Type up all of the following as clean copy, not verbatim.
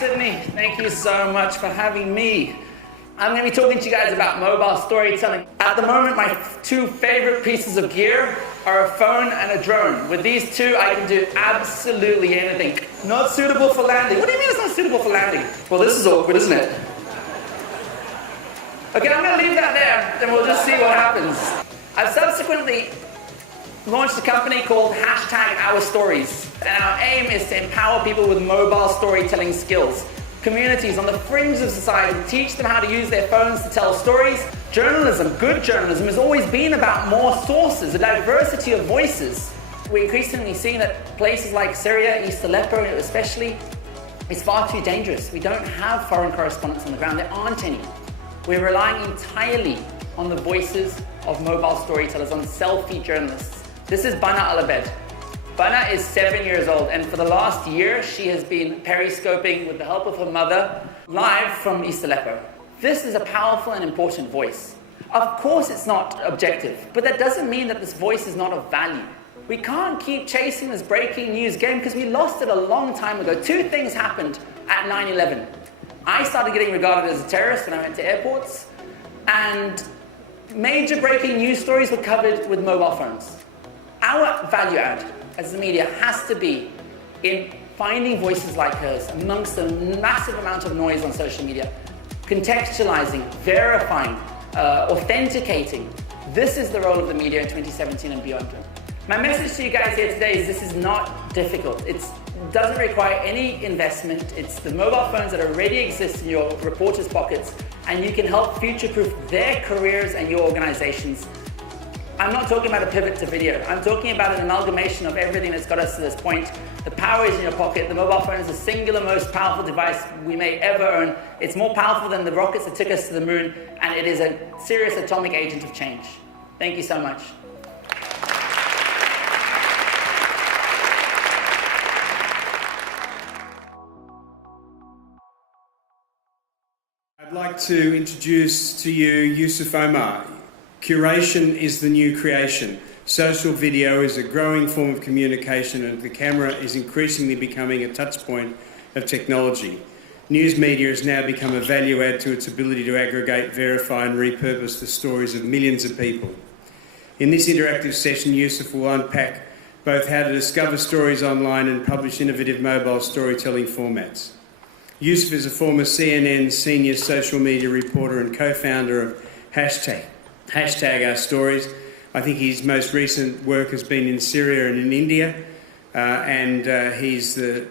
Sydney? Thank you so much for having me. I'm going to be talking to you guys about mobile storytelling. At the moment, my two favorite pieces of gear are a phone and a drone. With these two, I can do absolutely anything. Not suitable for landing. What do you mean it's not suitable for landing? Well, this is awkward, isn't it? Okay, I'm going to leave that there, then we'll just see what happens. I've subsequently launched a company called #OurStories. And our aim is to empower people with mobile storytelling skills. Communities on the fringe of society, teach them how to use their phones to tell stories. Journalism, good journalism, has always been about more sources, a diversity of voices. We're increasingly seeing that places like Syria, East Aleppo especially, it's far too dangerous. We don't have foreign correspondents on the ground, there aren't any. We're relying entirely on the voices of mobile storytellers, on selfie journalists. This is Bana Alabed. Bana is 7 years old, and for the last year, she has been periscoping with the help of her mother, live from East Aleppo. This is a powerful and important voice. Of course it's not objective, but that doesn't mean that this voice is not of value. We can't keep chasing this breaking news game because we lost it a long time ago. Two things happened at 9/11. I started getting regarded as a terrorist when I went to airports, and major breaking news stories were covered with mobile phones. Our value add as the media has to be in finding voices like hers amongst the massive amount of noise on social media, contextualizing, verifying, authenticating. This is the role of the media in 2017 and beyond. My message to you guys here today is this is not difficult. It doesn't require any investment. It's the mobile phones that already exist in your reporters' pockets, and you can help future-proof their careers and your organizations. I'm not talking about a pivot to video. I'm talking about an amalgamation of everything that's got us to this point. The power is in your pocket. The mobile phone is the singular most powerful device we may ever own. It's more powerful than the rockets that took us to the moon, and it is a serious atomic agent of change. Thank you so much. I'd like to introduce to you Yusuf Omar. Curation is the new creation. Social video is a growing form of communication, and the camera is increasingly becoming a touchpoint of technology. News media has now become a value add to its ability to aggregate, verify and repurpose the stories of millions of people. In this interactive session, Yusuf will unpack both how to discover stories online and publish innovative mobile storytelling formats. Yusuf is a former CNN senior social media reporter and co-founder of #OurStories. I think his most recent work has been in Syria and in India, and he's worked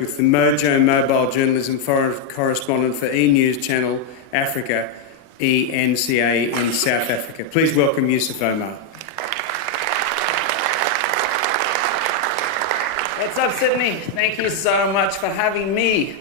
with the Mojo mobile journalism foreign correspondent for E-News Channel Africa, ENCA in South Africa. Please welcome Yusuf Omar. What's up, Sydney? Thank you so much for having me.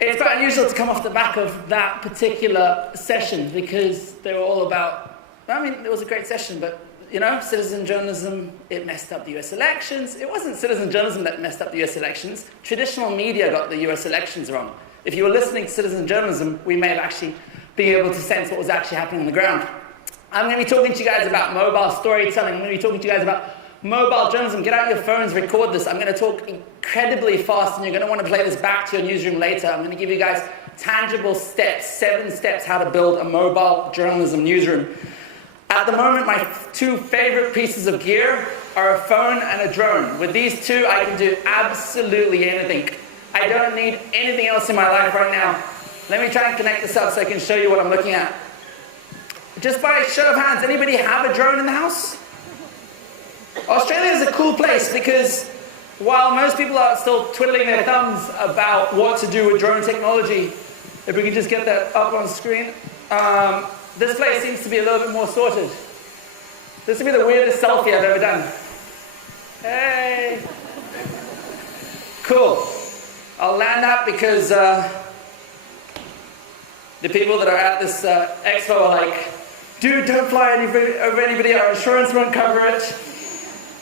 It's quite unusual to come off the back of that particular session because they were all about, I mean, it was a great session, but, you know, citizen journalism, it messed up the US elections. It wasn't citizen journalism that messed up the US elections. Traditional media got the US elections wrong. If you were listening to citizen journalism, we may have actually been able to sense what was actually happening on the ground. I'm going to be talking to you guys about mobile storytelling. I'm going to be talking to you guys about mobile journalism. Get out your phones, record this. I'm going to talk incredibly fast, and you're going to want to play this back to your newsroom later. I'm going to give you guys tangible steps, 7 steps how to build a mobile journalism newsroom. At the moment, my two favorite pieces of gear are a phone and a drone. With these two, I can do absolutely anything. I don't need anything else in my life right now. Let me try and connect this up so I can show you what I'm looking at. Just by show of hands, anybody have a drone in the house? Australia is a cool place because while most people are still twiddling their thumbs about what to do with drone technology, if we can just get that up on screen, this place seems to be a little bit more sorted. This will be the weirdest selfie I've ever done. Hey! Cool. I'll land up because the people that are at this expo are like, dude, don't fly over anybody, our insurance won't cover it.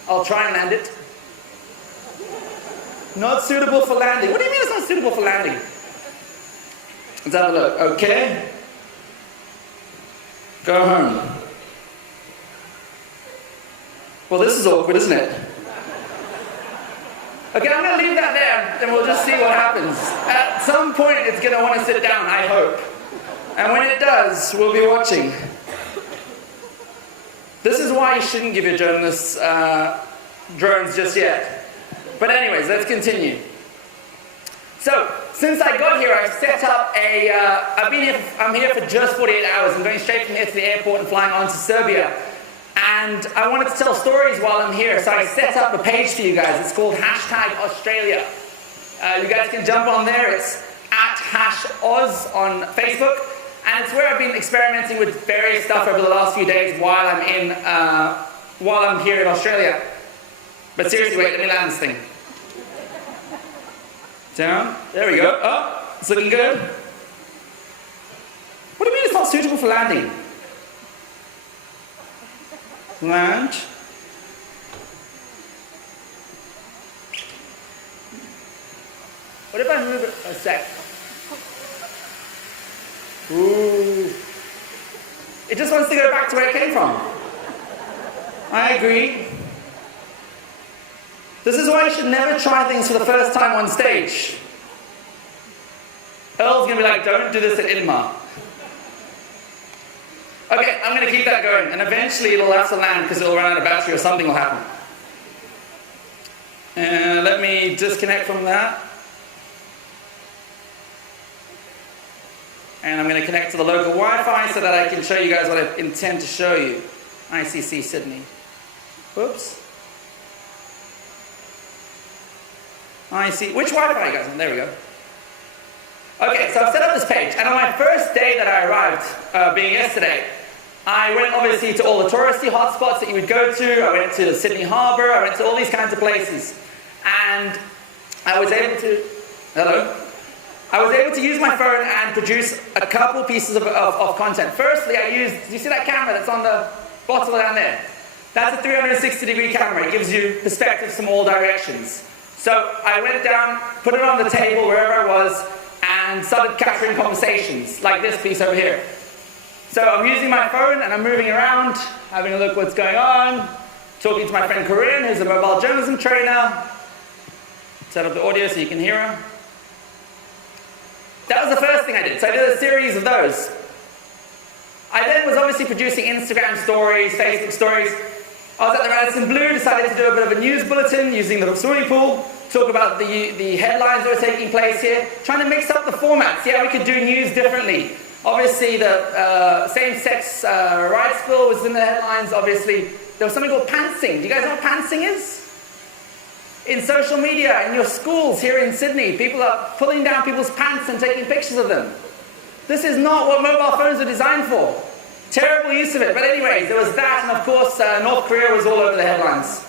I'll try and land it. Not suitable for landing. What do you mean it's not suitable for landing? Let's have a look. Okay. Go home. Well, this is awkward, isn't it? Okay, I'm going to leave that there, and we'll just see what happens. At some point, it's going to want to sit down, I hope. And when it does, we'll be watching. This is why you shouldn't give your journalists drones just yet. But anyways, let's continue. So, since I got here, I've set up I'm here for just 48 hours. I'm going straight from here to the airport and flying on to Serbia. And I wanted to tell stories while I'm here, so I set up a page for you guys. It's called #Australia. You guys can jump on there. It's @#Oz on Facebook. And it's where I've been experimenting with various stuff over the last few days while I'm here in Australia. But seriously, wait, let me land this thing. Down. There we go. Oh, it's looking good. What do you mean it's not suitable for landing? Land. What if I move it a sec? Ooh. It just wants to go back to where it came from. I agree. This is why you should never try things for the first time on stage. Earl's going to be like, don't do this at Inma. Okay, I'm going to keep that going, and eventually it'll have to land because it'll run out of battery or something will happen. Let me disconnect from that. And I'm going to connect to the local Wi-Fi so that I can show you guys what I intend to show you. ICC Sydney. Whoops. Which Wi-Fi you guys on? There we go. Okay, so I've set up this page, and on my first day that I arrived, being yesterday, I went obviously to all the touristy hotspots that you would go to. I went to Sydney Harbour, I went to all these kinds of places. And I was able to... Hello? I was able to use my phone and produce a couple pieces of content. Firstly, I used... Do you see that camera that's on the bottle down there? That's a 360-degree camera. It gives you perspectives from all directions. So I went down, put it on the table wherever I was, and started capturing conversations, like this piece over here. So I'm using my phone and I'm moving around, having a look what's going on, talking to my friend Corinne, who's a mobile journalism trainer. Set up the audio so you can hear her. That was the first thing I did. So I did a series of those. I then was obviously producing Instagram stories, Facebook stories. I was at the Radisson Blu, decided to do a bit of a news bulletin using the swimming pool, talk about the headlines that were taking place here, trying to mix up the formats. Yeah, we could do news differently. Obviously, the same-sex rights bill was in the headlines. Obviously, there was something called pantsing. Do you guys know what pantsing is? In social media, in your schools here in Sydney, people are pulling down people's pants and taking pictures of them. This is not what mobile phones are designed for. Terrible use of it. But anyways, there was that, and of course, North Korea was all over the headlines.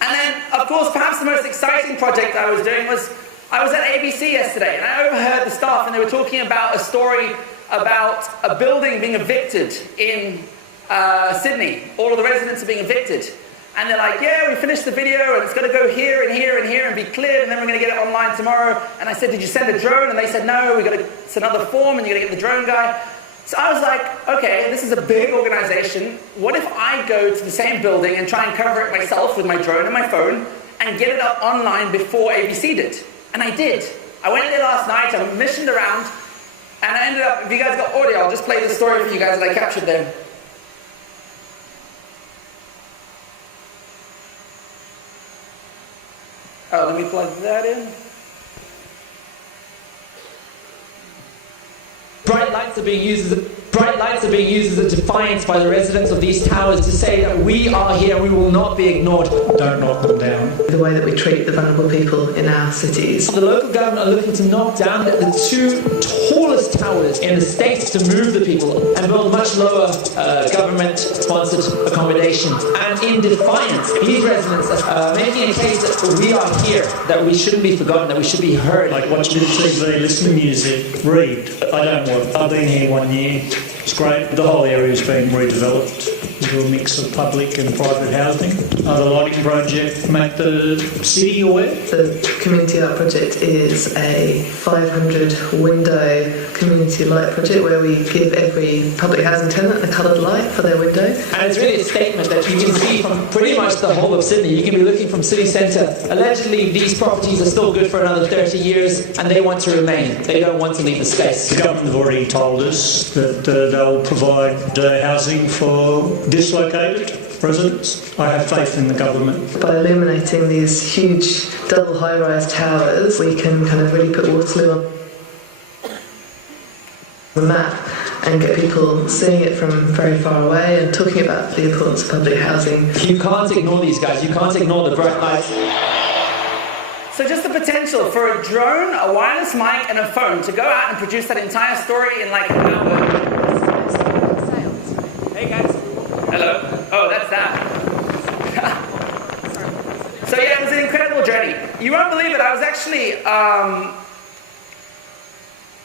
And then, of course, perhaps the most exciting project I was doing was, I was at ABC yesterday, and I overheard the staff, and they were talking about a story about a building being evicted in Sydney. All of the residents are being evicted. And they're like, yeah, we finished the video, and it's going to go here and here and here and be cleared, and then we're going to get it online tomorrow. And I said, did you send a drone? And they said, no, we've got to send another form, and you're going to get the drone guy. So I was like, okay, this is a big organization. What if I go to the same building and try and cover it myself with my drone and my phone and get it up online before ABC did? And I did. I went there last night, I missioned around, and I ended up, if you guys got audio, I'll just play the story for you guys that I captured there. Oh, let me plug that in. Bright lights are being used as a defiance by the residents of these towers to say that we are here and we will not be ignored. Don't knock them down. The way that we treat the vulnerable people in our cities. The local government are looking to knock down the two tallest towers in the state to move the people and build much lower government-sponsored accommodations. And in defiance, these residents are making a case that we are here, that we shouldn't be forgotten, that we should be heard. Like watching TV, listen to music, read. I've been here 1 year. It's great. The whole area's been redeveloped into a mix of public and private housing. The lighting project make the city aware. The Community Art Project is a 500 window community community light project where we give every public housing tenant a coloured light for their window. And it's really a statement that you can see from pretty much the whole of Sydney. You can be looking from city centre. Allegedly, these properties are still good for another 30 years, and they want to remain. They don't want to leave the space. The government have already told us that they'll provide housing for dislocated residents. I have faith in the government. By illuminating these huge double high-rise towers, we can kind of really put Waterloo on the map and get people seeing it from very far away and talking about the importance of public housing. You can't ignore these guys. You can't ignore the bright lights. So just the potential for a drone, a wireless mic and a phone to go out and produce that entire story in like an hour. Hey guys. Hello. Oh, that's that. So yeah, it was an incredible journey. You won't believe it. I was actually, I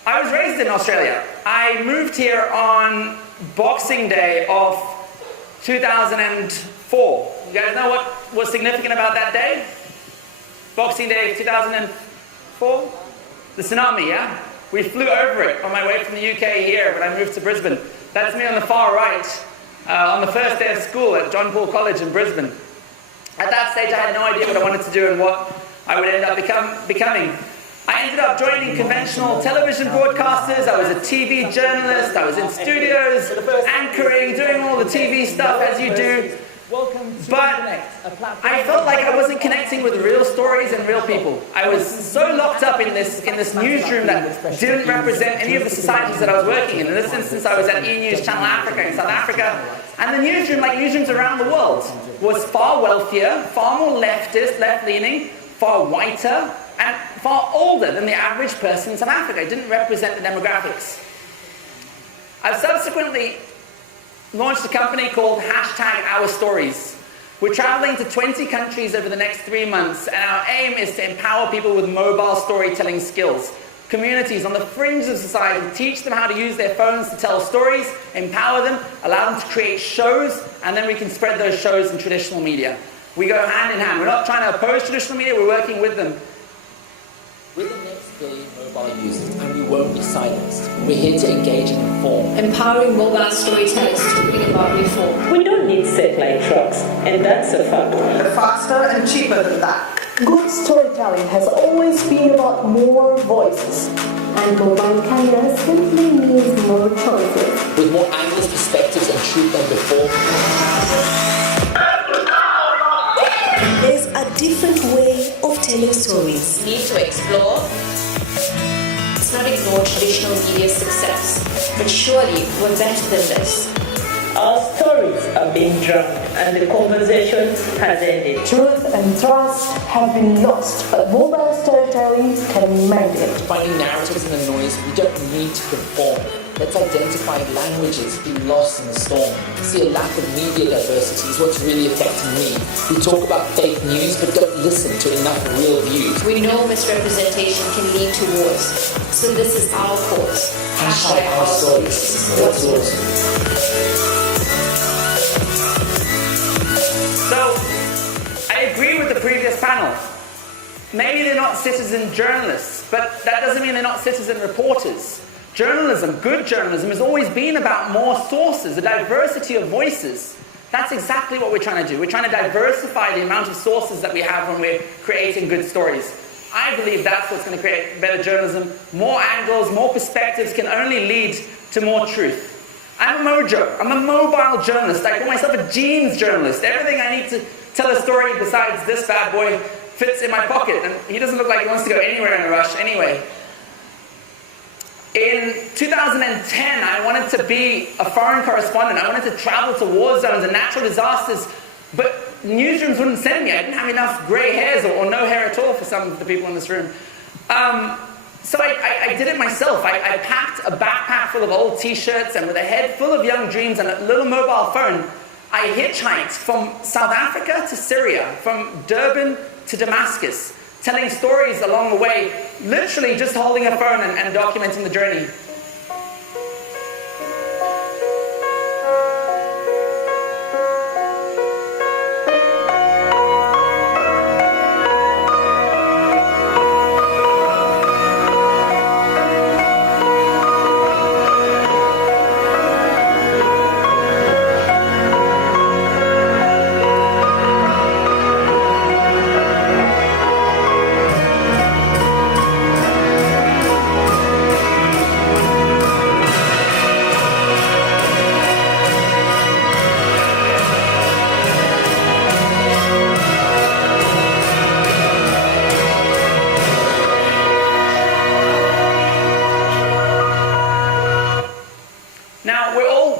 was raised in Australia. I moved here on Boxing Day of 2004. You guys know what was significant about that day? Boxing Day of 2004? The tsunami, yeah? We flew over it on my way from the UK here when I moved to Brisbane. That's me on the far right, on the first day of school at John Paul College in Brisbane. At that stage, I had no idea what I wanted to do and what I would end up becoming. I ended up joining conventional television broadcasters. I was a TV journalist. I was in studios, anchoring, doing all the TV stuff as you do. But I felt like I wasn't connecting with real stories and real people. I was so locked up in this newsroom that didn't represent any of the societies that I was working in. In this instance, I was at E-News Channel Africa in South Africa. And the newsroom, like newsrooms around the world, was far wealthier, far more leftist, left-leaning, far whiter, and far older than the average person in South Africa. It didn't represent the demographics. I've subsequently launched a company called #OurStories. We're traveling to 20 countries over the next 3 months, and our aim is to empower people with mobile storytelling skills. Communities on the fringe of society, teach them how to use their phones to tell stories, empower them, allow them to create shows, and then we can spread those shows in traditional media. We go hand in hand. We're not trying to oppose traditional media, we're working with them. We're the next billion mobile users, and we won't be silenced. We're here to engage and inform. Empowering mobile storytellers to bring about reform. We don't need satellite trucks, and that's a fact. Faster and cheaper than that. Good storytelling has always been about more voices. And mobile cameras simply means more choices. With more angles, perspectives, and truth than before. There's a different way of telling stories. Need to explore. Let's not ignore traditional media success, but surely we're better than this. Our stories are being drowned and the conversation has ended. Truth and trust have been lost, but mobile storytelling can mend it. Finding narratives in the noise, we don't need to conform. Let's identify languages be lost in the storm. See, a lack of media diversity is what's really affecting me. We talk about fake news, but don't listen to enough real views. We know misrepresentation can lead to wars, so this is our cause. #OurStories. What's yours? So, I agree with the previous panel. Maybe they're not citizen journalists, but that doesn't mean they're not citizen reporters. Journalism, good journalism, has always been about more sources, a diversity of voices. That's exactly what we're trying to do. We're trying to diversify the amount of sources that we have when we're creating good stories. I believe that's what's going to create better journalism. More angles, more perspectives can only lead to more truth. I'm a Mojo. I'm a mobile journalist. I call myself a jeans journalist. Everything I need to tell a story besides this bad boy fits in my pocket. And he doesn't look like he wants to go anywhere in a rush anyway. In 2010, I wanted to be a foreign correspondent. I wanted to travel to war zones and natural disasters, but newsrooms wouldn't send me. I didn't have enough grey hairs or no hair at all for some of the people in this room. So I did it myself. I packed a backpack full of old t-shirts, and with a head full of young dreams and a little mobile phone, I hitchhiked from South Africa to Syria, from Durban to Damascus, telling stories along the way, literally just holding a phone and documenting the journey.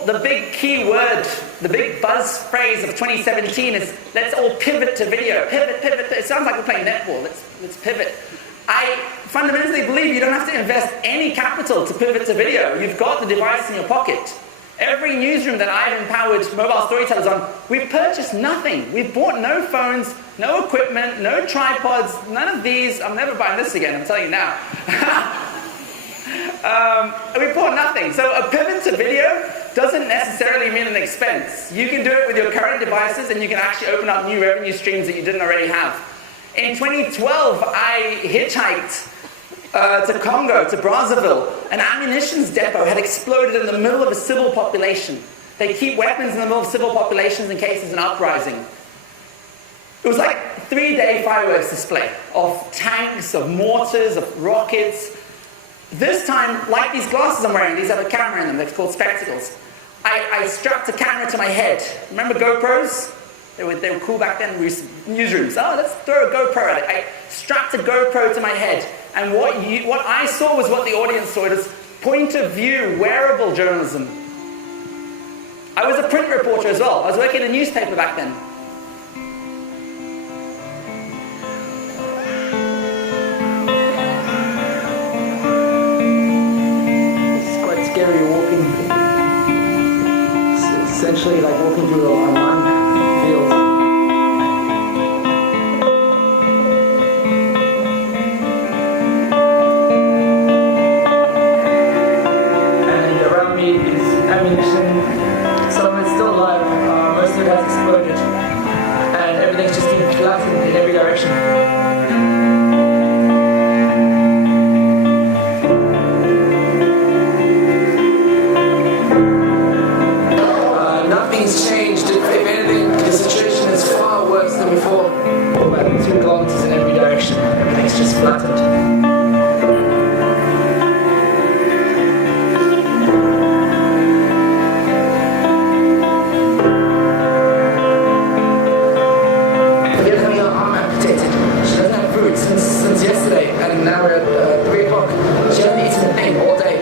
the big key word, the big buzz phrase of 2017 is let's all pivot to video. Pivot, pivot. It sounds like we're playing netball. Let's pivot. I fundamentally believe you don't have to invest any capital to pivot to video. You've got the device in your pocket. Every newsroom that I've empowered mobile storytellers on, we've purchased nothing. We've bought no phones, no equipment, no tripods, none of these. I'm never buying this again, I'm telling you now. We bought nothing. So a pivot to video doesn't necessarily mean an expense. You can do it with your current devices, and you can actually open up new revenue streams that you didn't already have. In 2012, I hitchhiked to Congo, to Brazzaville. An ammunitions depot had exploded in the middle of a civil population. They keep weapons in the middle of civil populations in case there's an uprising. It was like a 3-day fireworks display of tanks, of mortars, of rockets. This time, like these glasses I'm wearing, these have a camera in them, they're called spectacles. I strapped a camera to my head. Remember GoPros? They were cool back then, newsrooms. Oh, let's throw a GoPro at it. I strapped a GoPro to my head. And what I saw was what the audience saw. It was point of view, wearable journalism. I was a print reporter as well. I was working in a newspaper back then. It's quite scary walking. It's essentially like walking through a minefield. And around me is ammunition. Some of it's still alive. Most of it has exploded. And everything's just being flattened in every direction. Nothing's changed. If anything, the situation is far worse than before. About 2 kilometers in every direction. Everything's just flattened. We're having her arm amputated. She doesn't have food since yesterday, and now we're at 3 o'clock. She hasn't eaten a thing all day.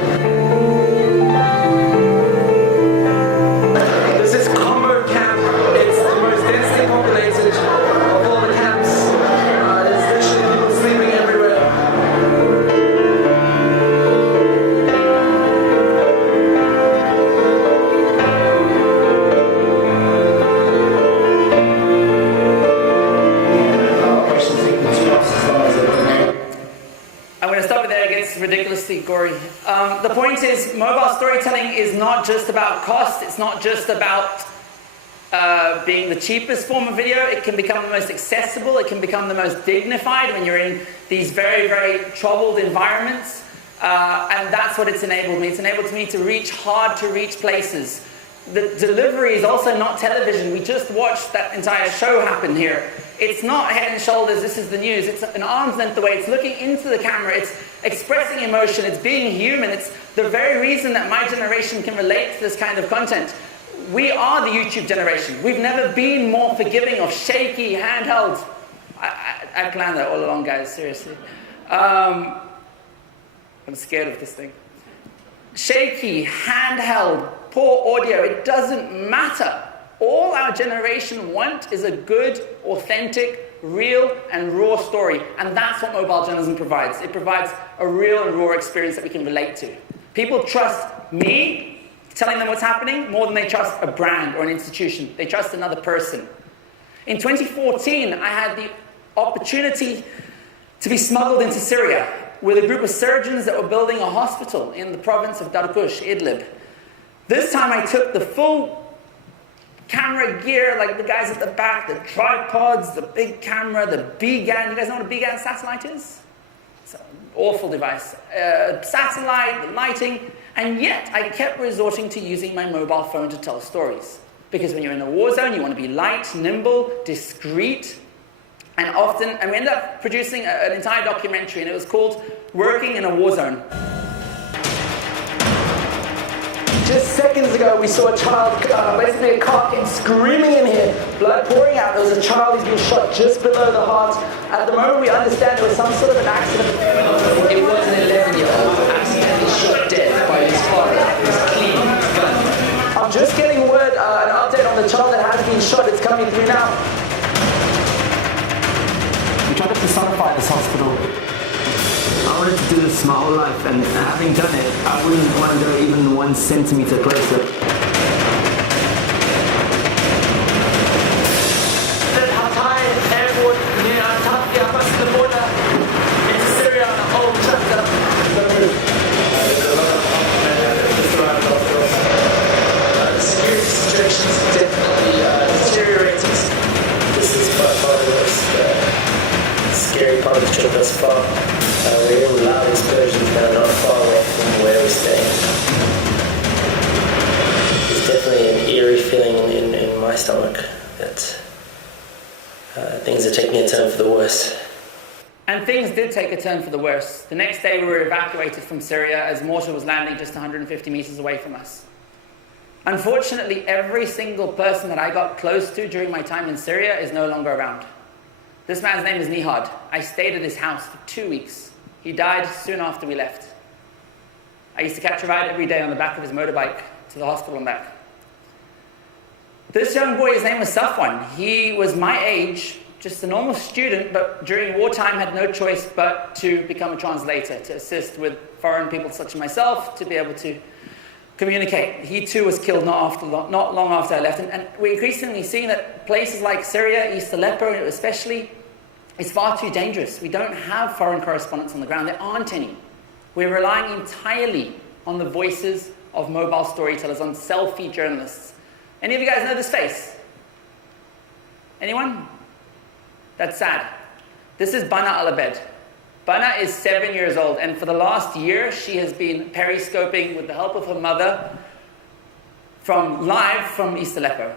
Ridiculously gory. The point is, mobile storytelling is not just about cost. It's not just about being the cheapest form of video. It can become the most accessible. It can become the most dignified when you're in these very, very troubled environments. And that's what it's enabled me. It's enabled me to reach hard to reach places. The delivery is also not television. We just watched that entire show happen here. It's not head and shoulders, this is the news. It's an arm's length away. It's looking into the camera. It's expressing emotion. It's being human. It's the very reason that my generation can relate to this kind of content. We are the YouTube generation. We've never been more forgiving of shaky, handheld. I planned that all along, guys, seriously. I'm scared of this thing. Shaky, handheld, poor audio, it doesn't matter. All our generation want is a good, authentic, real and raw story. And that's what mobile journalism provides. It provides a real and raw experience that we can relate to. People trust me telling them what's happening more than they trust a brand or an institution. They trust another person. In 2014, I had the opportunity to be smuggled into Syria with a group of surgeons that were building a hospital in the province of Darkush, Idlib. This time I took the full camera gear, like the guys at the back, the tripods, the big camera, the B-GAN. You guys know what a B-GAN satellite is? It's an awful device. Satellite, the lighting, and yet I kept resorting to using my mobile phone to tell stories. Because when you're in a war zone, you want to be light, nimble, discreet, and we ended up producing an entire documentary, and it was called Working in a War Zone. Just seconds ago, we saw a child, basically a car came screaming in here, blood pouring out. There was a child who's been shot just below the heart. At the moment, we understand there was some sort of an accident. It was an 11-year-old accidentally shot dead by his father, who's clean gun. I'm just we to do now? We tried to personify this hospital. I wanted to do this my whole life, and having done it, I wouldn't want to go even 1 centimeter closer. Then Hatay airport near Antakya, across the border into Syria on a whole chapter. The security situation is definitely deteriorating. This is by far the most scary part of the trip thus far. We're hearing loud explosions now, not far away from where we're staying. There's definitely an eerie feeling in my stomach that things are taking a turn for the worse. And things did take a turn for the worse. The next day we were evacuated from Syria as Mojo was landing just 150 meters away from us. Unfortunately, every single person that I got close to during my time in Syria is no longer around. This man's name is Nihad. I stayed at his house for 2 weeks. He died soon after we left. I used to catch a ride every day on the back of his motorbike to the hospital and back. This young boy, his name was Safwan. He was my age, just a normal student, but during wartime had no choice but to become a translator, to assist with foreign people such as myself, to be able to communicate. He too was killed not long after I left. And we're increasingly seeing that places like Syria, East Aleppo especially, is far too dangerous. We don't have foreign correspondents on the ground. There aren't any. We're relying entirely on the voices of mobile storytellers, on selfie journalists. Any of you guys know this face? Anyone? That's sad. This is Bana Al-Abed. Bana is 7 years old, and for the last year, she has been periscoping with the help of her mother live from East Aleppo,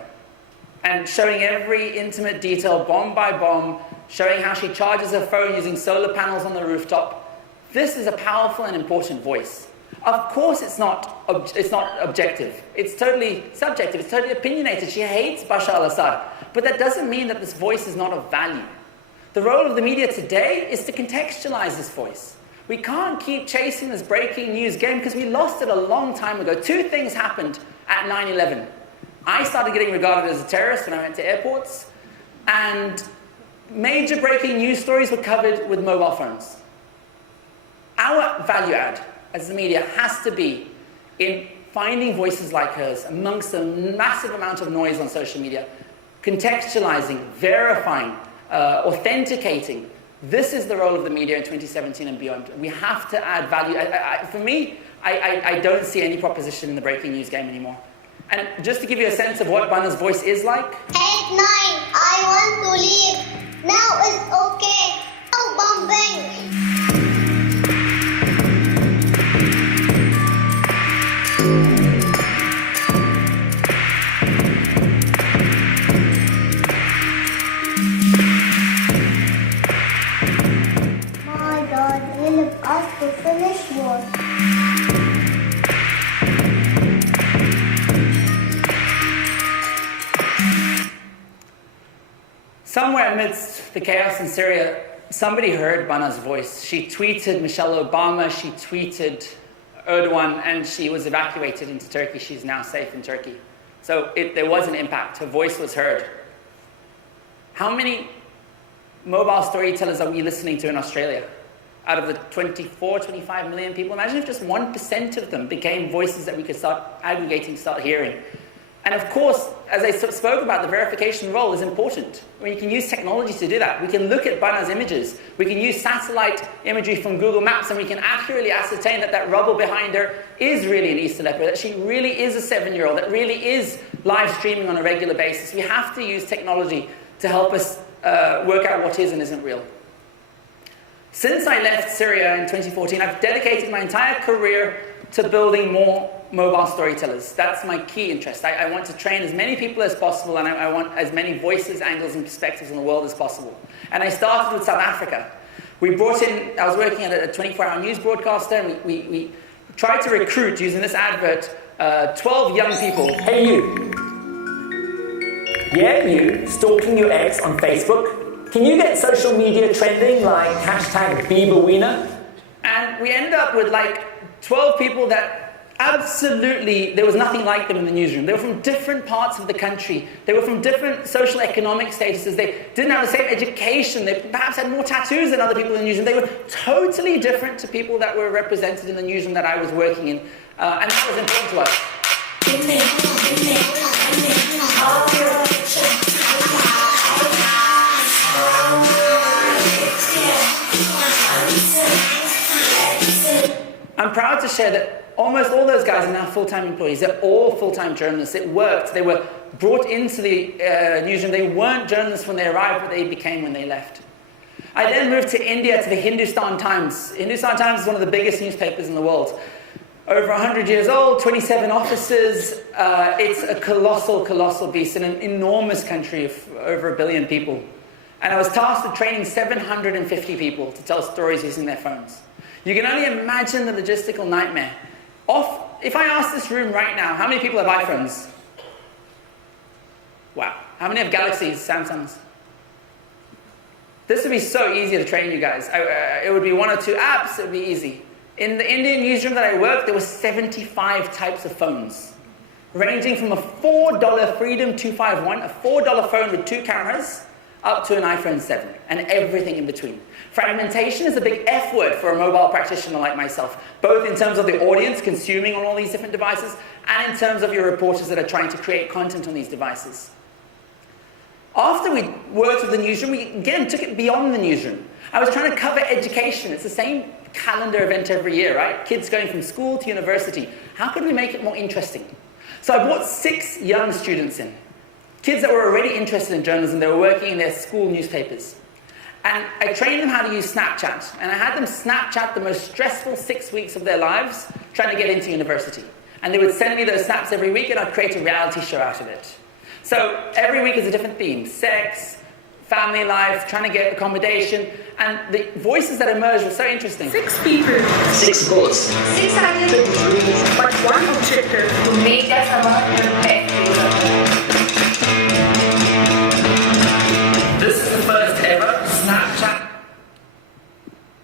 and showing every intimate detail, bomb by bomb, showing how she charges her phone using solar panels on the rooftop. This is a powerful and important voice. Of course it's not objective. It's totally subjective. It's totally opinionated. She hates Bashar al-Assad. But that doesn't mean that this voice is not of value. The role of the media today is to contextualize this voice. We can't keep chasing this breaking news game because we lost it a long time ago. 2 things happened at 9/11. I started getting regarded as a terrorist when I went to airports, and major breaking news stories were covered with mobile phones. Our value add as the media has to be in finding voices like hers amongst a massive amount of noise on social media, contextualizing, verifying, authenticating. This is the role of the media in 2017 and beyond. We have to add value. For me, I don't see any proposition in the breaking news game anymore. And just to give you a sense of what Bana's voice is like. 8, 9, I want to leave. Now it's okay. No bombing. My God, he left us to finish war. Somewhere amidst the chaos in Syria, somebody heard Bana's voice. She tweeted Michelle Obama, she tweeted Erdogan, and she was evacuated into Turkey. She's now safe in Turkey. So there was an impact. Her voice was heard. How many mobile storytellers are we listening to in Australia? Out of the 24, 25 million people, imagine if just 1% of them became voices that we could start aggregating, start hearing. And of course, as I spoke about, the verification role is important. We can use technology to do that. We can look at Bana's images. We can use satellite imagery from Google Maps, and we can accurately ascertain that that rubble behind her is really in East Aleppo, that she really is a 7-year-old, that really is live streaming on a regular basis. We have to use technology to help us work out what is and isn't real. Since I left Syria in 2014, I've dedicated my entire career to building more mobile storytellers. That's my key interest. I want to train as many people as possible, and I want as many voices, angles, and perspectives in the world as possible. And I started with South Africa. We brought in, I was working at a 24-hour news broadcaster, and we tried to recruit, using this advert, 12 young people. Hey you. Yeah, you, stalking your ex on Facebook? Can you get social media trending like #BieberWiener? And we ended up with like 12 people that Absolutely, there was nothing like them in the newsroom. They were from different parts of the country. They were from different social economic statuses. They didn't have the same education. They perhaps had more tattoos than other people in the newsroom. They were totally different to people that were represented in the newsroom that I was working in. And that was important to us. I'm proud to share that almost all those guys are now full-time employees. They're all full-time journalists. It worked. They were brought into the newsroom. They weren't journalists when they arrived, but they became when they left. I then moved to India, to the Hindustan Times. Hindustan Times is one of the biggest newspapers in the world. Over 100 years old, 27 offices. It's a colossal, colossal beast in an enormous country of over 1 billion people. And I was tasked with training 750 people to tell stories using their phones. You can only imagine the logistical nightmare. If I ask this room right now, how many people have iPhones? Wow. How many have Galaxies, Samsungs? This would be so easy to train you guys. It would be 1 or 2 apps, it would be easy. In the Indian newsroom that I worked, there were 75 types of phones, ranging from a $4 Freedom 251, a $4 phone with 2 cameras, up to an iPhone 7, and everything in between. Fragmentation is a big F word for a mobile practitioner like myself, both in terms of the audience consuming on all these different devices, and in terms of your reporters that are trying to create content on these devices. After we worked with the newsroom, we again took it beyond the newsroom. I was trying to cover education. It's the same calendar event every year, right? Kids going from school to university. How could we make it more interesting? So I brought 6 young students in. Kids that were already interested in journalism. They were working in their school newspapers. And I trained them how to use Snapchat. And I had them Snapchat the most stressful 6 weeks of their lives trying to get into university. And they would send me those snaps every week, and I'd create a reality show out of it. So every week is a different theme. Sex, family life, trying to get accommodation. And the voices that emerged were so interesting. 6 people. 6 goals. 6 ideas. But one objective. To make us our best. This is the first ever Snapchat.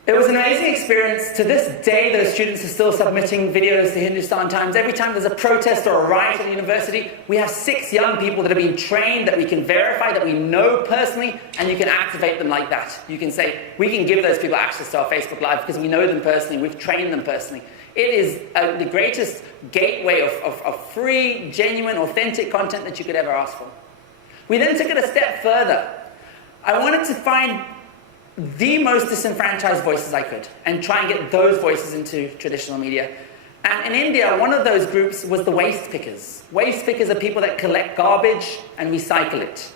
It was an amazing experience. To this day, those students are still submitting videos to Hindustan Times. Every time there's a protest or a riot at the university, we have 6 young people that have been trained, that we can verify, that we know personally, and you can activate them like that. You can say, we can give those people access to our Facebook Live because we know them personally, we've trained them personally. It is the greatest gateway of free, genuine, authentic content that you could ever ask for. We then took it a step further. I wanted to find the most disenfranchised voices I could and try and get those voices into traditional media. And in India, one of those groups was the waste pickers. Waste pickers are people that collect garbage and recycle it.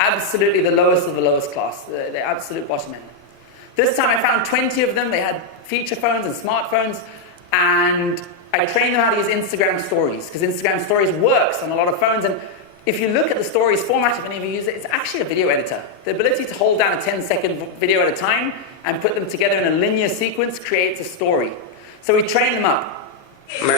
Absolutely the lowest of the lowest class, the absolute bottom end. This time I found 20 of them. They had feature phones and smartphones, and I trained them how to use Instagram stories, because Instagram stories works on a lot of phones. And if you look at the stories format, if any of you use it, it's actually a video editor. The ability to hold down a 10-second video at a time and put them together in a linear sequence creates a story. So we train them up. Hold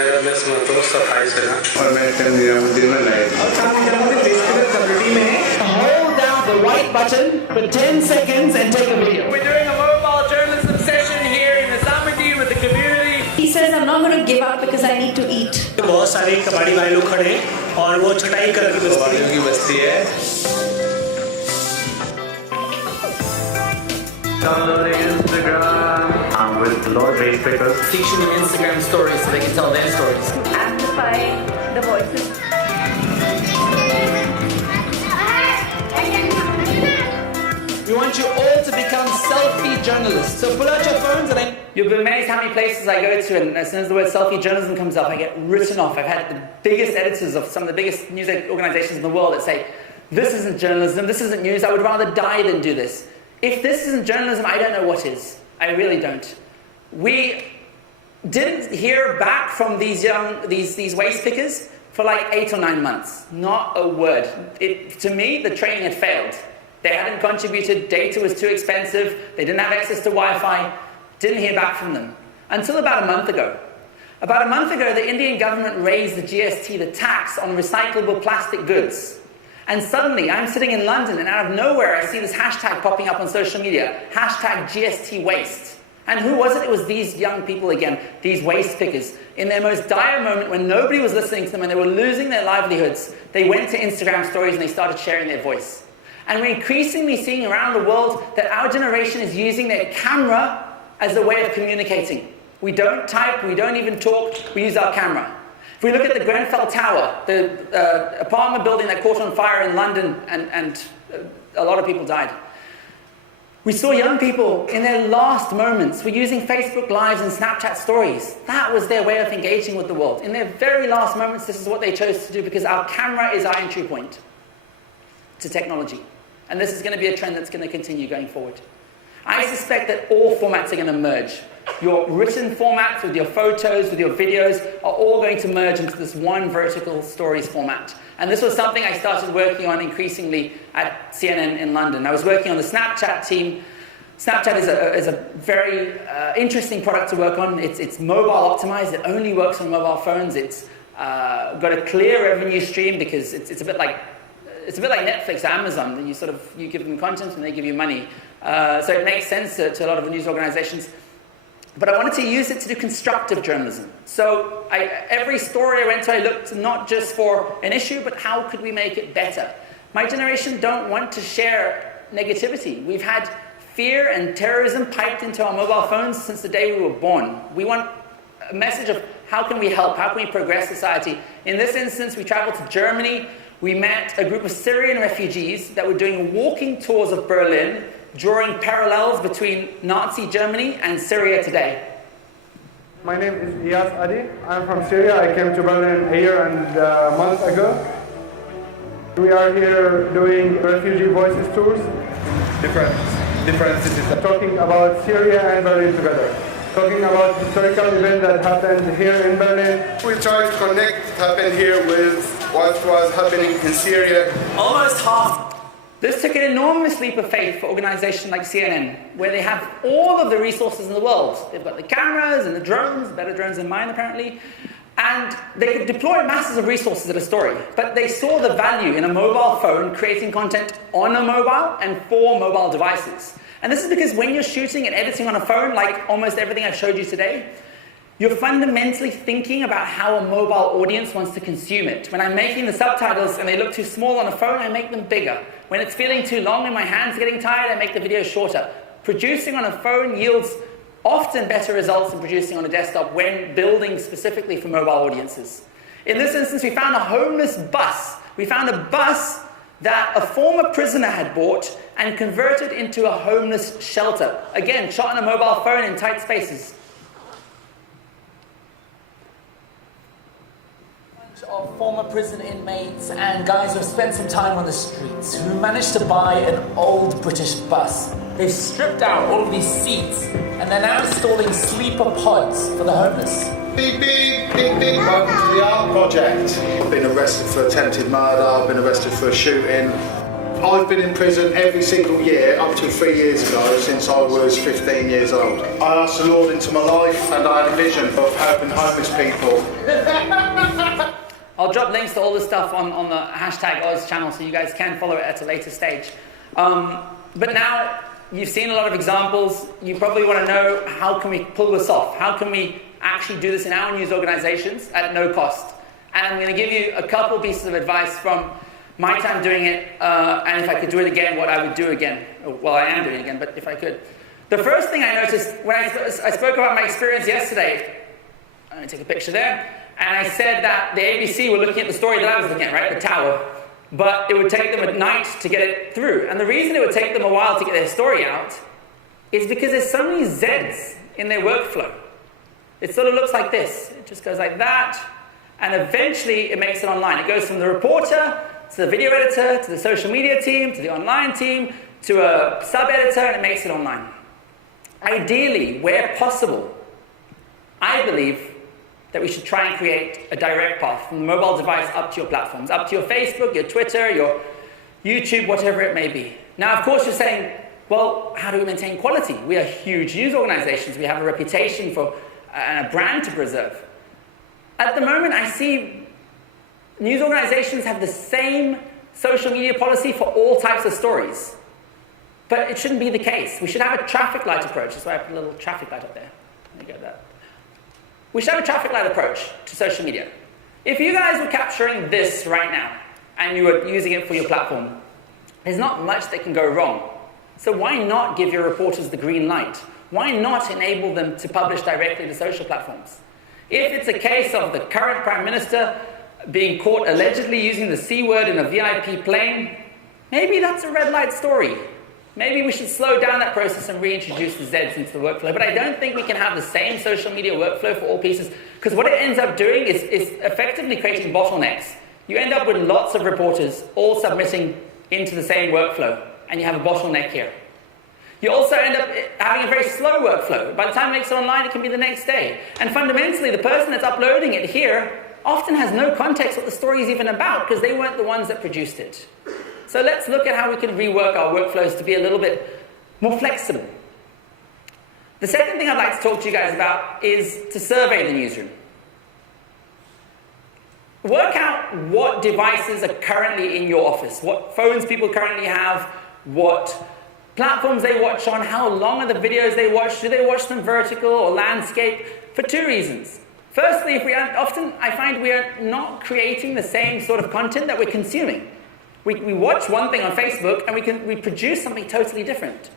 down the right button for 10 seconds and take a video. We're doing a mobile journalism session here in the Samadi with the community. He says, I'm not going to give up because I need to eat. बहुत सारे कबाड़ी भाई लोग खड़े हैं और वो छटाई कर रहे हैं बस्ती है Downloading Instagram. I'm with Lord Race Pickers. Teaching them Instagram stories so they can tell their stories. Amplify the voices. We want you all to become selfie journalists. So pull out your phones and then you'll be amazed how many places I go to, and as soon as the word selfie journalism comes up, I get written off. I've had the biggest editors of some of the biggest news organizations in the world that say, this isn't journalism, this isn't news, I would rather die than do this. If this isn't journalism, I don't know what is. I really don't. We didn't hear back from these waste pickers for like 8 or 9 months. Not a word. To me, the training had failed. They hadn't contributed, data was too expensive, they didn't have access to Wi-Fi, didn't hear back from them. Until about a month ago. About a month ago, the Indian government raised the GST, the tax on recyclable plastic goods. And suddenly, I'm sitting in London, and out of nowhere, I see this hashtag popping up on social media, hashtag GST waste. And who was it? It was these young people again, these waste pickers. In their most dire moment, when nobody was listening to them and they were losing their livelihoods, they went to Instagram stories and they started sharing their voice. And we're increasingly seeing around the world that our generation is using their camera as a way of communicating. We don't type, we don't even talk, we use our camera. If we look at the Grenfell Tower, the apartment building that caught on fire in London and a lot of people died. We saw young people in their last moments were using Facebook Lives and Snapchat stories. That was their way of engaging with the world. In their very last moments, this is what they chose to do because our camera is our entry point to technology. And this is going to be a trend that's going to continue going forward. I suspect that all formats are going to merge. Your written formats with your photos, with your videos, are all going to merge into this one vertical stories format. And this was something I started working on increasingly at CNN in London. I was working on the Snapchat team. Snapchat is a very interesting product to work on. It's mobile optimized. It only works on mobile phones. It's got a clear revenue stream because it's a bit like Netflix or Amazon. You give them content and they give you money. So it makes sense to a lot of the news organizations. But I wanted to use it to do constructive journalism. So every story I went to, I looked not just for an issue, but how could we make it better? My generation don't want to share negativity. We've had fear and terrorism piped into our mobile phones since the day we were born. We want a message of how can we help, how can we progress society. In this instance, we traveled to Germany. We met a group of Syrian refugees that were doing walking tours of Berlin, drawing parallels between Nazi Germany and Syria today. My name is Iyas Adi. I'm from Syria. I came to Berlin a year and a month ago. We are here doing refugee voices tours. Different cities. Talking about Syria and Berlin together. Talking about historical event that happened here in Berlin. We try to connect what happened here with what was happening in Syria. Almost half. This took an enormous leap of faith for organizations like CNN, where they have all of the resources in the world. They've got the cameras and the drones, better drones than mine apparently, and they could deploy masses of resources at a story. But they saw the value in a mobile phone creating content on a mobile and for mobile devices. And this is because when you're shooting and editing on a phone, like almost everything I've showed you today, you're fundamentally thinking about how a mobile audience wants to consume it. When I'm making the subtitles and they look too small on a phone, I make them bigger. When it's feeling too long and my hands are getting tired, I make the video shorter. Producing on a phone yields often better results than producing on a desktop when building specifically for mobile audiences. In this instance, we found a homeless bus. We found a bus that a former prisoner had bought and converted into a homeless shelter. Again, shot on a mobile phone in tight spaces. Of former prison inmates and guys who have spent some time on the streets who managed to buy an old British bus. They've stripped out all of these seats and they're now installing sleeper pods for the homeless. Beep, beep, beep, beep. Welcome to the Art Project. I've been arrested for attempted murder, I've been arrested for a shooting. I've been in prison every single year up to 3 years ago since I was 15 years old. I asked the Lord into my life and I had a vision of helping homeless people. I'll drop links to all this stuff on the hashtag Oz channel so you guys can follow it at a later stage. But now you've seen a lot of examples. You probably want to know, how can we pull this off? How can we actually do this in our news organizations at no cost? And I'm going to give you a couple pieces of advice from my time doing it, and if I could do it again, what I would do again. Well, I am doing it again, but if I could. The first thing I noticed when I spoke about my experience yesterday, let me take a picture there. And I said that the ABC were looking at the story that I was looking at, right? The tower. But it would take them at night to get it through. And the reason it would take them a while to get their story out is because there's so many Zs in their workflow. It sort of looks like this. It just goes like that. And eventually it makes it online. It goes from the reporter to the video editor, to the social media team, to the online team, to a sub-editor, and it makes it online. Ideally, where possible, I believe that we should try and create a direct path from the mobile device up to your platforms, up to your Facebook, your Twitter, your YouTube, whatever it may be. Now, of course, you're saying, well, how do we maintain quality? We are huge news organizations. We have a reputation for and a brand to preserve. At the moment, I see news organizations have the same social media policy for all types of stories. But it shouldn't be the case. We should have a traffic light approach. That's why I put a little traffic light up there. There you go, that. We should have a traffic light approach to social media. If you guys were capturing this right now, and you were using it for your platform, there's not much that can go wrong. So why not give your reporters the green light? Why not enable them to publish directly to social platforms? If it's a case of the current Prime Minister being caught allegedly using the C word in a VIP plane, maybe that's a red light story. Maybe we should slow down that process and reintroduce the Zs into the workflow. But I don't think we can have the same social media workflow for all pieces, because what it ends up doing is effectively creating bottlenecks. You end up with lots of reporters all submitting into the same workflow, and you have a bottleneck here. You also end up having a very slow workflow. By the time it makes it online, it can be the next day. And fundamentally, the person that's uploading it here often has no context what the story is even about, because they weren't the ones that produced it. So let's look at how we can rework our workflows to be a little bit more flexible. The second thing I'd like to talk to you guys about is to survey the newsroom. Work out what devices are currently in your office, what phones people currently have, what platforms they watch on, how long are the videos they watch, do they watch them vertical or landscape, for two reasons. Firstly, often I find we are not creating the same sort of content that we're consuming. We watch one thing on Facebook and we produce something totally different.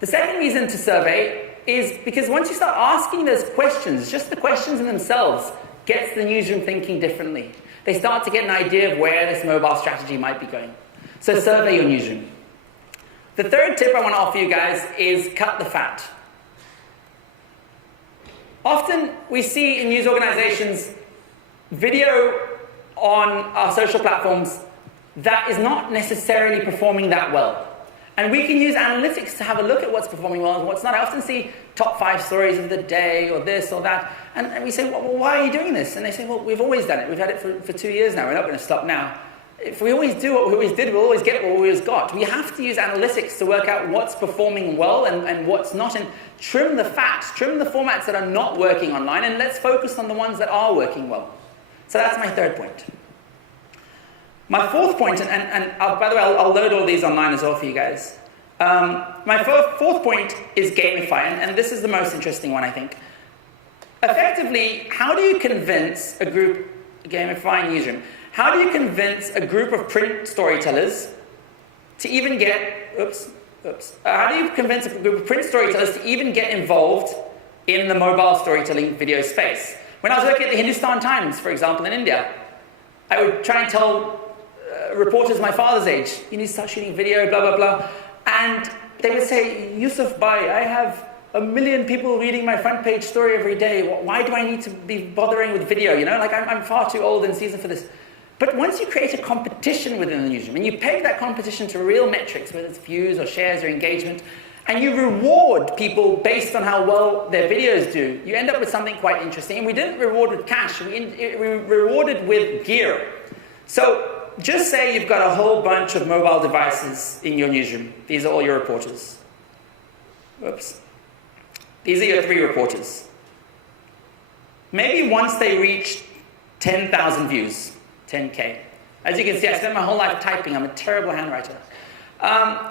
The second reason to survey is because once you start asking those questions, just the questions in themselves gets the newsroom thinking differently. They start to get an idea of where this mobile strategy might be going. So survey your newsroom. The third tip I want to offer you guys is cut the fat. Often we see in news organizations video on our social platforms that is not necessarily performing that well. And we can use analytics to have a look at what's performing well and what's not. I often see top 5 stories of the day or this or that. And we say, well, why are you doing this? And they say, well, we've always done it. We've had it for 2 years now. We're not going to stop now. If we always do what we always did, we'll always get what we always got. We have to use analytics to work out what's performing well and what's not, and trim the fat, trim the formats that are not working online, and let's focus on the ones that are working well. So that's my third point. My fourth point, by the way, I'll load all these online as well for you guys. My fourth point is gamify, and this is the most interesting one, I think. Effectively, how do you convince a group, gamifying newsroom, how do you convince a group of print storytellers to even get, how do you convince a group of print storytellers to even get involved in the mobile storytelling video space? When I was working at the Hindustan Times, for example, in India, I would try and tell reporters my father's age, you need to start shooting video, blah, blah, blah. And they would say, Yusuf Bhai, I have 1 million people reading my front page story every day. Why do I need to be bothering with video? You know, like I'm far too old and seasoned for this. But once you create a competition within the newsroom, and you peg that competition to real metrics, whether it's views or shares or engagement, and you reward people based on how well their videos do, you end up with something quite interesting. And we didn't reward with cash, we rewarded with gear. So just say you've got a whole bunch of mobile devices in your newsroom. These are all your reporters. Whoops. These are your 3 reporters. Maybe once they reach 10,000 views, 10K. As you can see, I spent my whole life typing. I'm a terrible handwriter.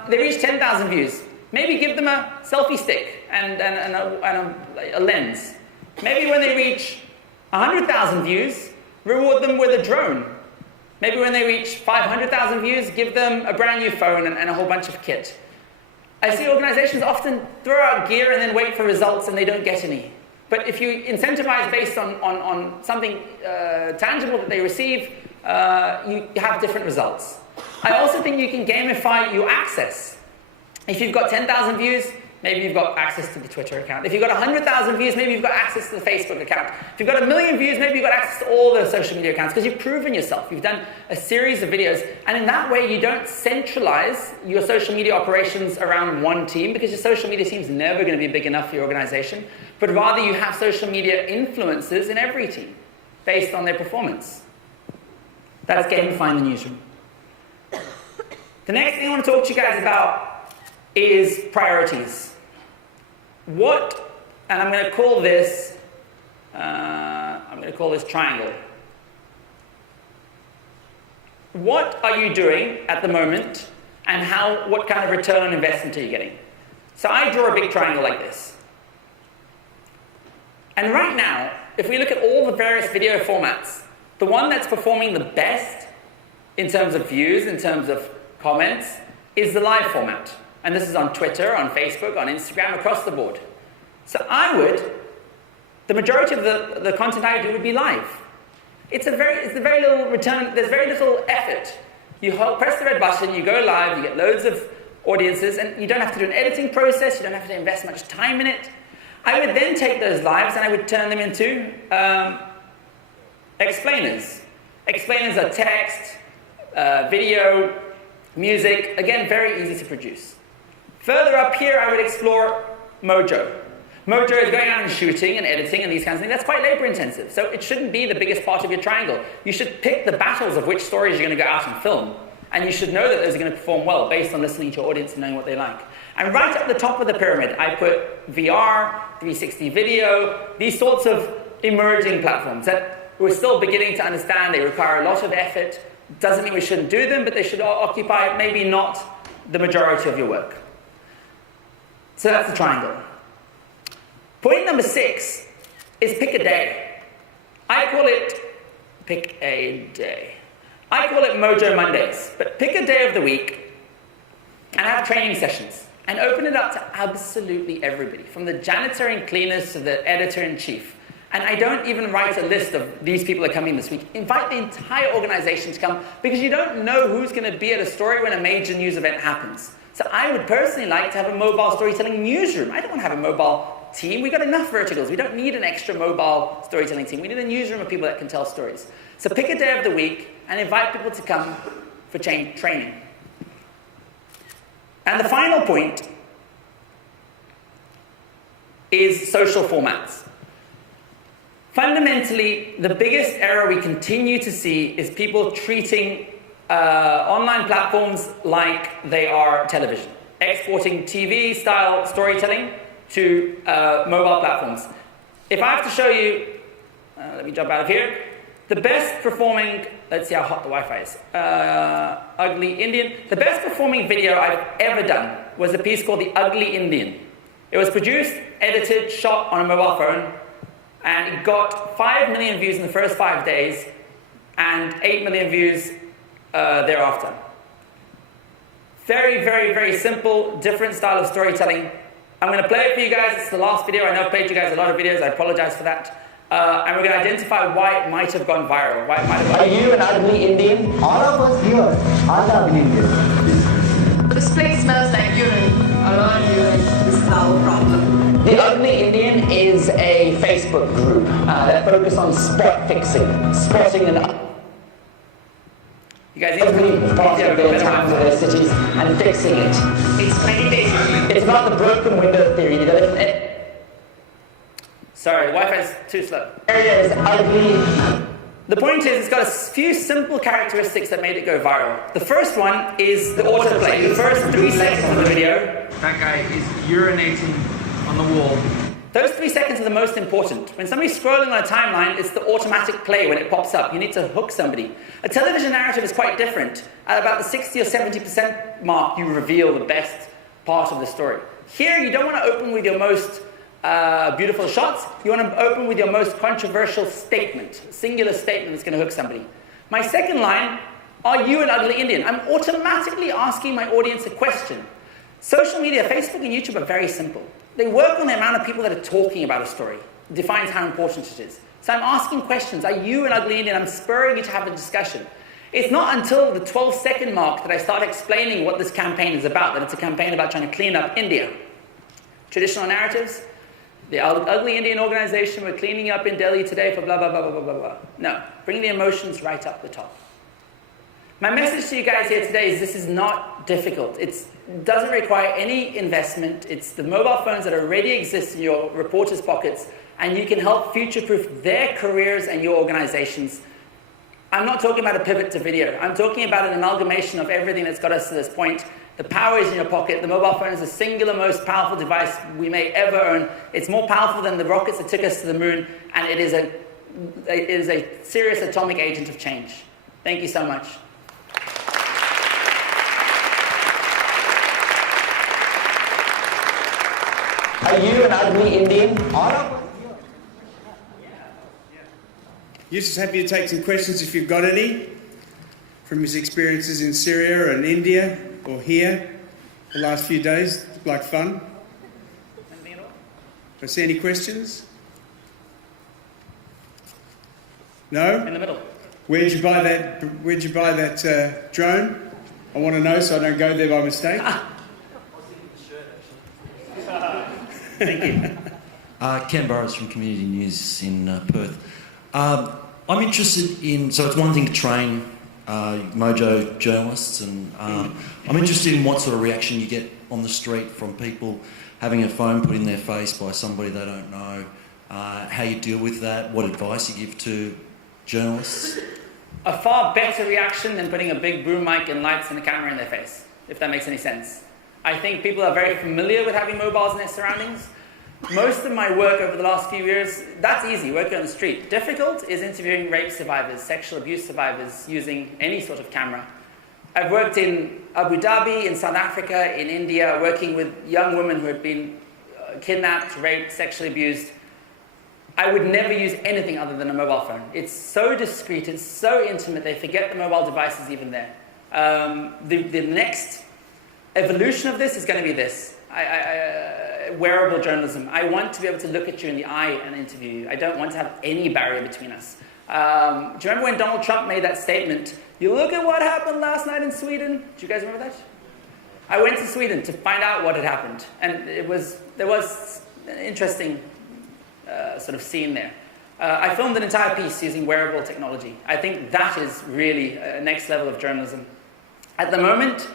They reach 10,000 views. Maybe give them a selfie stick and a lens. Maybe when they reach 100,000 views, reward them with a drone. Maybe when they reach 500,000 views, give them a brand new phone and a whole bunch of kit. I see organizations often throw out gear and then wait for results and they don't get any. But if you incentivize based on something tangible that they receive, you have different results. I also think you can gamify your access. If you've got 10,000 views, maybe you've got access to the Twitter account. If you've got 100,000 views, maybe you've got access to the Facebook account. If you've got 1 million views, maybe you've got access to all the social media accounts, because you've proven yourself. You've done a series of videos, and in that way you don't centralize your social media operations around one team, because your social media team is never going to be big enough for your organization, but rather you have social media influencers in every team based on their performance. That's gamifying the newsroom. The next thing I want to talk to you guys about is priorities. What, and I'm going to call this triangle. What are you doing at the moment, and what kind of return on investment are you getting. So I draw a big triangle like this. And right now, if we look at all the various video formats, the one that's performing the best in terms of views, in terms of comments, is the live format. And this is on Twitter, on Facebook, on Instagram, across the board. So the majority of the content I do would be live. It's a very little return, there's very little effort. You press the red button, you go live, you get loads of audiences, and you don't have to do an editing process, you don't have to invest much time in it. I would then take those lives and I would turn them into explainers. Explainers are text, video, music, again, very easy to produce. Further up here, I would explore Mojo. Mojo is going out and shooting and editing and these kinds of things. That's quite labor intensive. So it shouldn't be the biggest part of your triangle. You should pick the battles of which stories you're going to go out and film. And you should know that those are going to perform well based on listening to your audience and knowing what they like. And right at the top of the pyramid, I put VR, 360 video, these sorts of emerging platforms that we're still beginning to understand. They require a lot of effort. Doesn't mean we shouldn't do them, but they should occupy maybe not the majority of your work. So that's the triangle. Point number 6 is pick a day. I call it pick a day. I call it Mojo Mondays, but pick a day of the week and have training sessions and open it up to absolutely everybody, from the janitor and cleaners to the editor-in-chief. And I don't even write a list of these people are coming this week. Invite the entire organization to come because you don't know who's going to be at a story when a major news event happens. So I would personally like to have a mobile storytelling newsroom. I don't want to have a mobile team. We've got enough verticals. We don't need an extra mobile storytelling team. We need a newsroom of people that can tell stories. So pick a day of the week and invite people to come for training. And the final point is social formats. Fundamentally, the biggest error we continue to see is people treating online platforms like they are television, exporting TV-style storytelling to mobile platforms. If I have to show you, let me jump out of here, the best performing, let's see how hot the Wi-Fi is, Ugly Indian. The best performing video I've ever done was a piece called The Ugly Indian. It was produced, edited, shot on a mobile phone, and it got 5 million views in the first 5 days, and 8 million views thereafter. Very, very, very simple, different style of storytelling. I'm going to play it for you guys. It's the last video. I know I've played you guys a lot of videos. I apologize for that. And we're going to identify why it might have gone viral. Why it might have gone. Are you an ugly Indian? All of us here are ugly Indians. This place smells like urine. A lot of urine. This is our problem. The Ugly Indian is a Facebook group that focuses on spot fixing, spotting an. You guys need to be part of their towns or their cities and fixing it. It's meditation. It's not the broken window theory. Sorry, the Wi-Fi is too slow. There it is, ugly. The point is, it's got a few simple characteristics that made it go viral. The first one is the autoplay. The first 3 seconds of the video. That guy is urinating on the wall. Those 3 seconds are the most important. When somebody's scrolling on a timeline, it's the automatic play when it pops up. You need to hook somebody. A television narrative is quite different. At about the 60 or 70% mark, you reveal the best part of the story. Here, you don't want to open with your most beautiful shots. You want to open with your most controversial statement, singular statement that's going to hook somebody. My second line, are you an ugly Indian? I'm automatically asking my audience a question. Social media, Facebook and YouTube are very simple. They work on the amount of people that are talking about a story. It defines how important it is. So I'm asking questions. Are you an ugly Indian? I'm spurring you to have a discussion. It's not until the 12-second mark that I start explaining what this campaign is about, that it's a campaign about trying to clean up India. Traditional narratives, the Ugly Indian organization, we're cleaning up in Delhi today for blah, blah, blah, blah, blah, blah, blah. No, bring the emotions right up the top. My message to you guys here today is this is not difficult. It doesn't require any investment. It's the mobile phones that already exist in your reporters' pockets, and you can help future-proof their careers and your organizations. I'm not talking about a pivot to video. I'm talking about an amalgamation of everything that's got us to this point. The power is in your pocket. The mobile phone is the singular most powerful device we may ever own. It's more powerful than the rockets that took us to the moon, and it is a serious atomic agent of change. Thank you so much. Are you an ugly Indian? Yusuf's happy to take some questions if you've got any from his experiences in Syria and India or here the last few days. Like fun. I see any questions? No? In the middle. Where'd you buy that drone? I want to know so I don't go there by mistake. Thank you. Ken Burrows from Community News in Perth. I'm interested in, so it's one thing to train Mojo journalists, and I'm interested in what sort of reaction you get on the street from people having a phone put in their face by somebody they don't know, how you deal with that, what advice you give to journalists. A far better reaction than putting a big boom mic and lights and a camera in their face, if that makes any sense. I think people are very familiar with having mobiles in their surroundings. Most of my work over the last few years, that's easy, working on the street. Difficult is interviewing rape survivors, sexual abuse survivors, using any sort of camera. I've worked in Abu Dhabi, in South Africa, in India, working with young women who had been kidnapped, raped, sexually abused. I would never use anything other than a mobile phone. It's so discreet, it's so intimate, they forget the mobile device is even there. The next evolution of this is going to be this. Wearable journalism. I want to be able to look at you in the eye and interview you. I don't want to have any barrier between us. Do you remember when Donald Trump made that statement, "You look at what happened last night in Sweden"? Do you guys remember that? I went to Sweden to find out what had happened, and there was an interesting sort of scene there. I filmed an entire piece using wearable technology. I think that is really a next level of journalism. At the moment,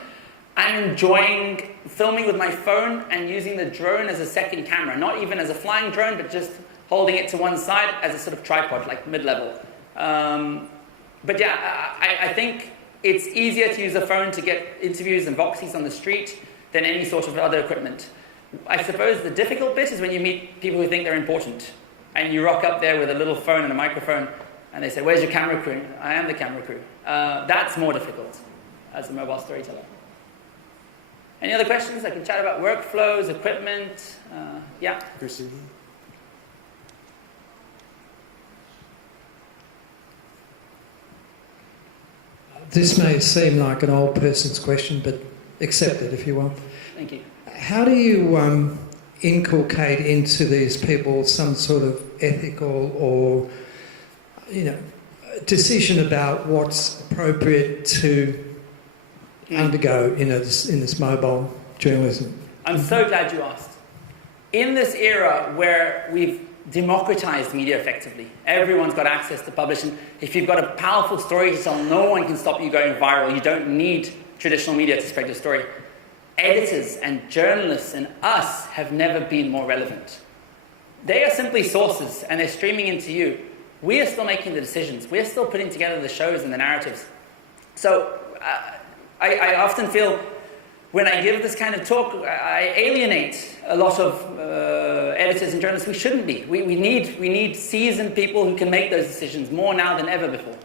I'm enjoying filming with my phone and using the drone as a second camera, not even as a flying drone, but just holding it to one side as a sort of tripod, like mid-level. But yeah, I think it's easier to use a phone to get interviews and voxies on the street than any sort of other equipment. I suppose the difficult bit is when you meet people who think they're important, and you rock up there with a little phone and a microphone, and they say, "Where's your camera crew?" I am the camera crew. That's more difficult as a mobile storyteller. Any other questions? I can chat about workflows, equipment. Yeah. Christine. This may seem like an old person's question, but accept it if you want. Thank you. How do you inculcate into these people some sort of ethical or, decision about what's appropriate to undergo in this mobile journalism? I'm so glad you asked. In this era where we've democratized media effectively, everyone's got access to publishing. If you've got a powerful story to tell, no one can stop you going viral. You don't need traditional media to spread your story. Editors and journalists and us have never been more relevant. They are simply sources and they're streaming into you. We are still making the decisions. We're still putting together the shows and the narratives. So I often feel when I give this kind of talk, I alienate a lot of editors and journalists who shouldn't be. We need seasoned people who can make those decisions more now than ever before.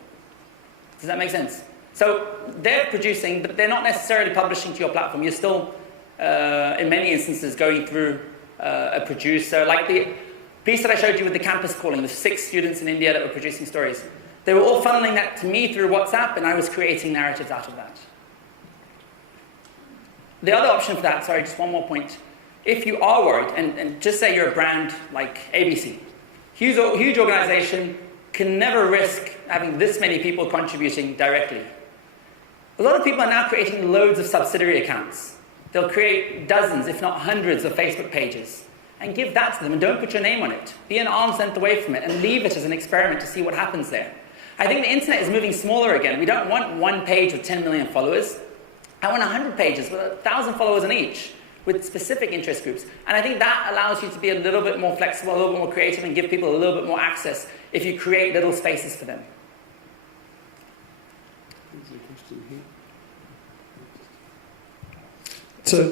Does that make sense? So they're producing, but they're not necessarily publishing to your platform. You're still, in many instances, going through a producer. Like the piece that I showed you with the campus calling, the 6 students in India that were producing stories. They were all funneling that to me through WhatsApp, and I was creating narratives out of that. The other option for that, sorry, just one more point. If you are worried, and just say you're a brand like ABC, huge organization, can never risk having this many people contributing directly. A lot of people are now creating loads of subsidiary accounts. They'll create dozens, if not hundreds, of Facebook pages and give that to them and don't put your name on it. Be an arm's length away from it and leave it as an experiment to see what happens there. I think the internet is moving smaller again. We don't want one page with 10 million followers. I want 100 pages with 1,000 followers on each with specific interest groups. And I think that allows you to be a little bit more flexible, a little bit more creative and give people a little bit more access if you create little spaces for them. So,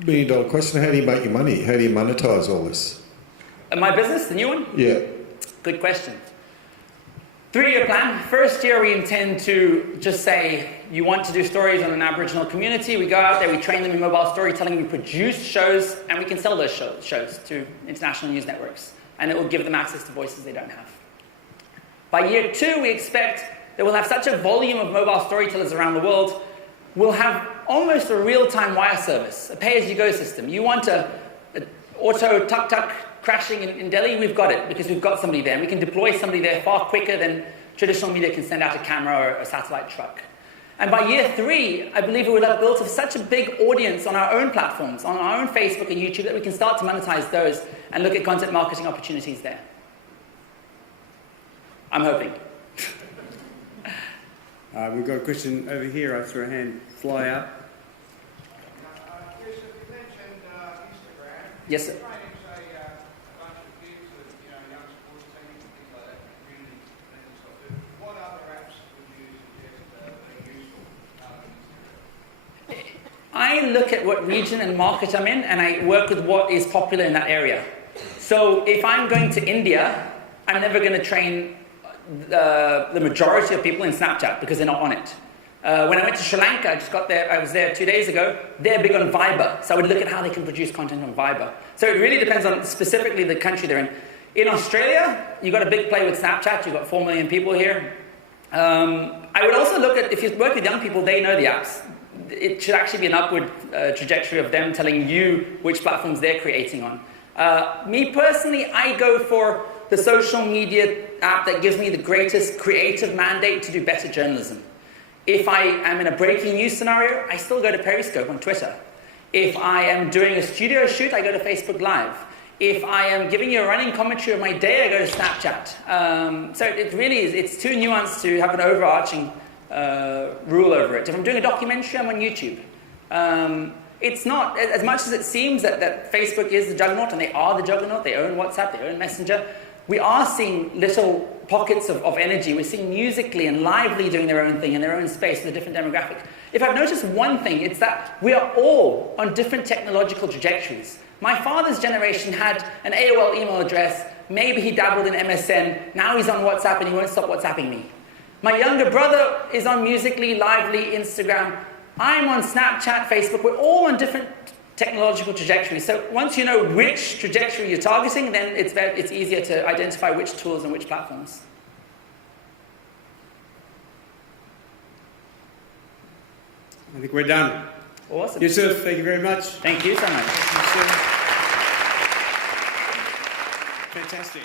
$1 million question, how do you make your money? How do you monetize all this? My business, the new one? Yeah. Good question. 3-year plan. First year, we intend to just say, you want to do stories on an Aboriginal community. We go out there, we train them in mobile storytelling, we produce shows, and we can sell those shows to international news networks. And it will give them access to voices they don't have. By year 2, we expect that we'll have such a volume of mobile storytellers around the world, we'll have almost a real-time wire service, a pay-as-you-go system. You want an auto tuk-tuk crashing in Delhi, we've got it, because we've got somebody there. And we can deploy somebody there far quicker than traditional media can send out a camera or a satellite truck. And by year 3, I believe we will have built such a big audience on our own platforms, on our own Facebook and YouTube, that we can start to monetize those and look at content marketing opportunities there. I'm hoping. We've got a question over here. I saw a hand fly up. Yes, sir. I look at what region and market I'm in, and I work with what is popular in that area. So if I'm going to India, I'm never going to train the majority of people in Snapchat because they're not on it. When I went to Sri Lanka, I was there 2 days ago, they're big on Viber. So I would look at how they can produce content on Viber. So it really depends on specifically the country they're in. In Australia, you've got a big play with Snapchat. You've got 4 million people here. I would also look at, if you work with young people, they know the apps. It should actually be an upward trajectory of them telling you which platforms they're creating on. Me personally, I go for the social media app that gives me the greatest creative mandate to do better journalism. If I am in a breaking news scenario, I still go to Periscope on Twitter. If I am doing a studio shoot, I go to Facebook Live. If I am giving you a running commentary of my day, I go to Snapchat. So it really is, it's too nuanced to have an overarching rule over it. If I'm doing a documentary, I'm on YouTube. It's not, as much as it seems that Facebook is the juggernaut, and they are the juggernaut, they own WhatsApp, they own Messenger, we are seeing little pockets of energy. We're seeing Musically and Lively doing their own thing in their own space with a different demographic. If I've noticed one thing, it's that we are all on different technological trajectories. My father's generation had an AOL email address, maybe he dabbled in MSN, now he's on WhatsApp and he won't stop WhatsApping me. My younger brother is on Musically, Lively, Instagram. I'm on Snapchat, Facebook. We're all on different technological trajectories. So once you know which trajectory you're targeting, then it's easier to identify which tools and which platforms. I think we're done. Awesome. Yusuf, thank you very much. Thank you so much. Fantastic.